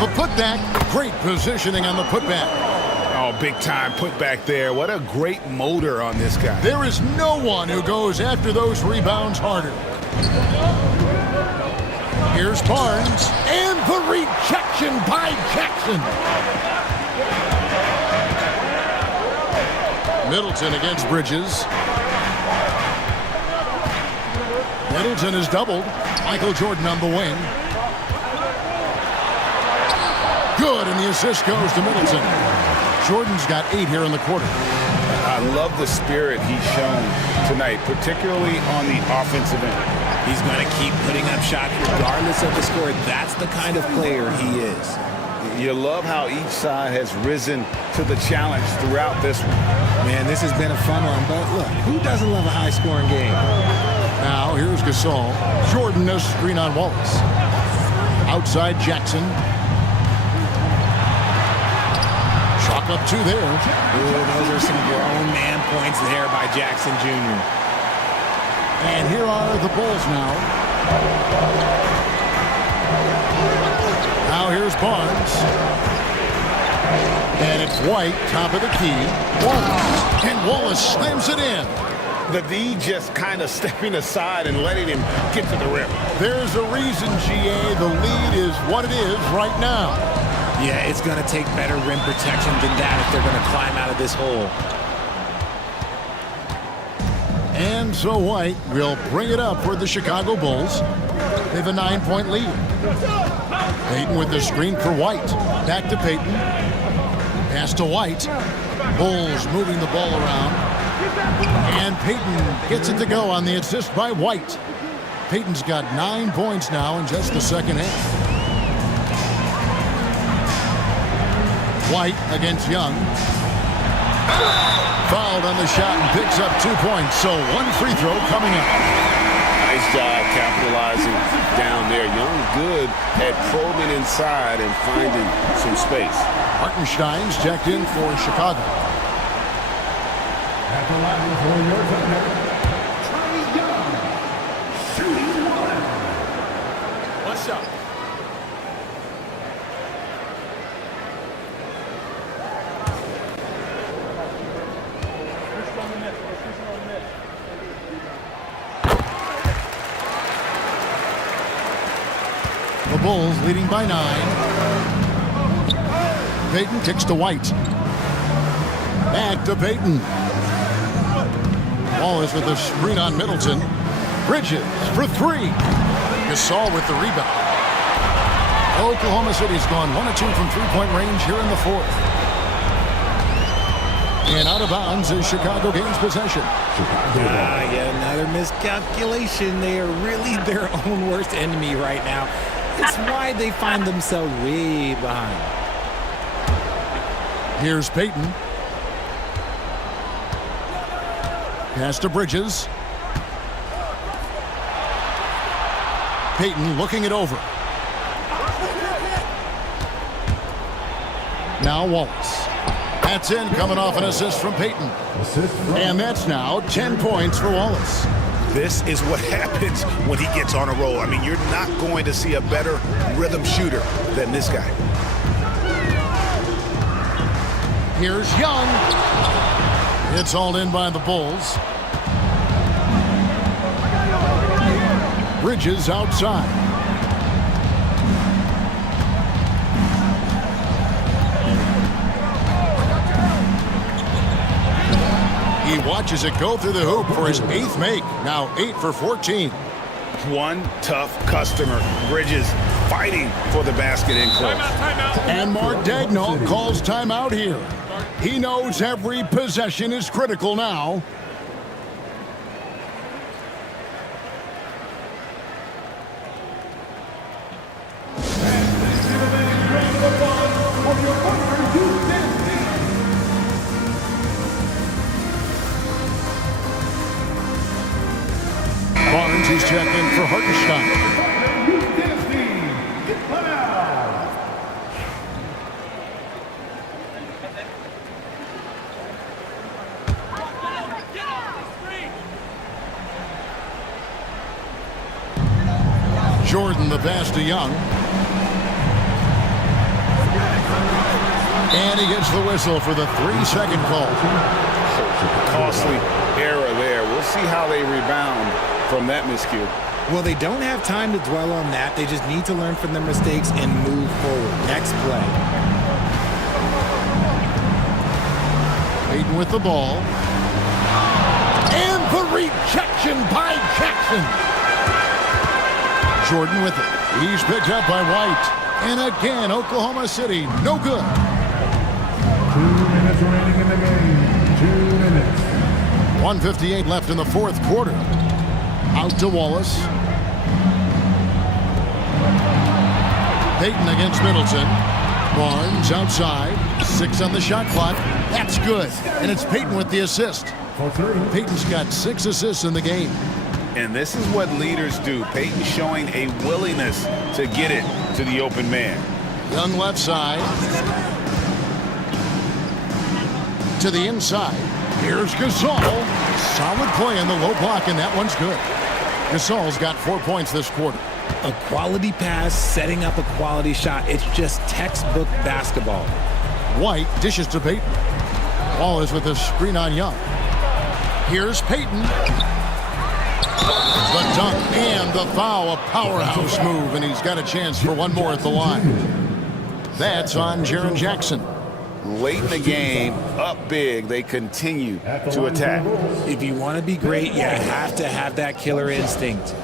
The putback. Great positioning on the putback. Oh, big time putback there. What a great motor on this guy. There is no one who goes after those rebounds harder. Here's Barnes. And the rejection by Jackson. Middleton against Bridges. Middleton is doubled. Michael Jordan on the wing. Good, and the assist goes to Middleton. Jordan's got 8 here in the quarter. I love the spirit he's shown tonight, particularly on the offensive end. He's going to keep putting up shots regardless of the score. That's the kind of player he is. You love how each side has risen to the challenge throughout this one. Man, this has been a fun one, but look, who doesn't love a high-scoring game? Now, here's Gasol. Jordan, a screen on Wallace. Outside Jackson. Chalk up 2 there. Ooh, those are some grown man points there by Jackson Jr. And here are the Bulls now. Now here's Barnes. And it's White, top of the key. Wallace. And Wallace slams it in. The D just kind of stepping aside and letting him get to the rim. There's a reason, GA, the lead is what it is right now. Yeah, it's going to take better rim protection than that if they're going to climb out of this hole. And so White will bring it up for the Chicago Bulls. They have a 9-point lead. Payton with the screen for White. Back to Payton. Pass to White. Bulls moving the ball around. And Payton gets it to go on the assist by White. Payton's got 9 points now in just the second half. White against Young. Fouled on the shot and picks up 2 points. So 1 free throw coming up. Nice job capitalizing down there. Young good at probing inside and finding some space. Hartenstein's checked in for Chicago. At the line for your thunder, Trae Young, shooting 1. One shot. The Bulls leading by 9. Payton kicks to White. Back to Payton. Wallace with the screen on Middleton. Bridges for 3. Gasol with the rebound. Oklahoma City's gone 1 of 2 from three-point range here in the 4th. And out of bounds is Chicago gains possession. Yet another miscalculation. They are really their own worst enemy right now. It's why they find themselves way behind. Here's Payton. Pass to Bridges. Payton looking it over. Now Wallace. That's in, coming off an assist from Payton. And that's now 10 points for Wallace. This is what happens when he gets on a roll. I mean, you're not going to see a better rhythm shooter than this guy. Here's Young. It's hauled in by the Bulls. Bridges outside. He watches it go through the hoop for his 8th make. Now 8 for 14. One tough customer. Bridges fighting for the basket in close. And Mark Daigneault calls timeout here. He knows every possession is critical now. Barnes is checked in for Hartenstein. Jordan the pass to Young. And he gets the whistle for the 3-second call. Costly error there. We'll see how they rebound from that miscue. Well, they don't have time to dwell on that. They just need to learn from their mistakes and move forward. Next play. Payton with the ball. And the rejection by Jackson. Jordan with it. He's picked up by White. And again, Oklahoma City, no good. 2 minutes remaining in the game. 2 minutes. 1:58 left in the 4th quarter. Out to Wallace. Payton against Middleton. Barnes outside. 6 on the shot clock. That's good. And it's Payton with the assist. For 3. Payton's got 6 assists in the game. And this is what leaders do. Payton showing a willingness to get it to the open man. Young left side. To the inside. Here's Gasol. Solid play in the low block, and that one's good. Gasol's got 4 points this quarter. A quality pass, setting up a quality shot. It's just textbook basketball. White dishes to Payton. Ball is with a screen on Young. Here's Payton. The dunk and the foul, a powerhouse move, and he's got a chance for one more at the line. That's on Jaren Jackson. Late in the game, up big, they continue to attack. If you want to be great, you have to have that killer instinct.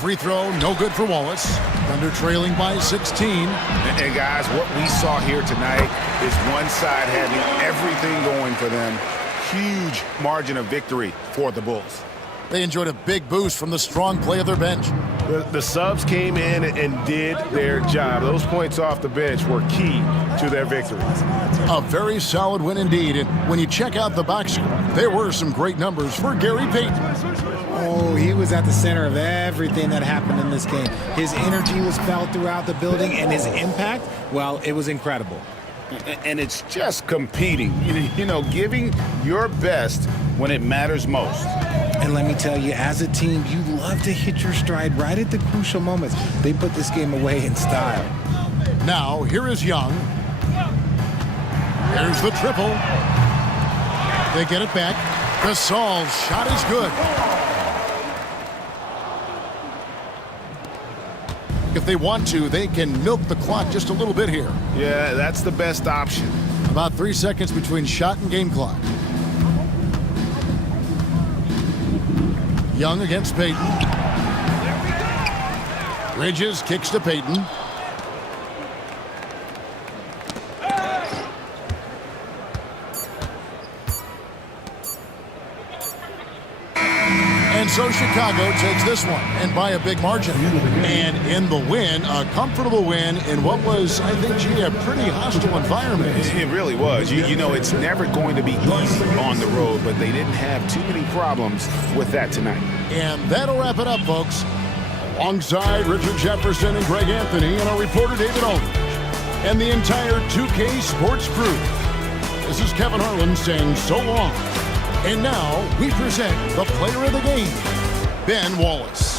Free throw, no good for Wallace. Thunder trailing by 16. And guys, what we saw here tonight is one side having everything going for them. Huge margin of victory for the Bulls. They enjoyed a big boost from the strong play of their bench. The subs came in and did their job. Those points off the bench were key to their victory. A very solid win indeed. And when you check out the box score, there were some great numbers for Gary Payton. Oh, he was at the center of everything that happened in this game. His energy was felt throughout the building, and his impact, well, it was incredible. And it's just competing, you know, giving your best when it matters most. And let me tell you, as a team, you love to hit your stride right at the crucial moments. They put this game away in style. Now, here is Young. There's the triple. They get it back. Gasol's shot is good. If they want to, they can milk the clock just a little bit here. Yeah, that's the best option. About 3 seconds between shot and game clock. Young against Payton. Bridges kicks to Payton. And so Chicago takes this one, and by a big margin. And in the win, a comfortable win in what was, I think, a pretty hostile environment. It really was. You know, it's never going to be easy on the road, but they didn't have too many problems with that tonight. And that'll wrap it up, folks. Alongside Richard Jefferson and Greg Anthony and our reporter David Aldridge and the entire 2K Sports crew, this is Kevin Harlan saying so long. And now we present the player of the game, Ben Wallace.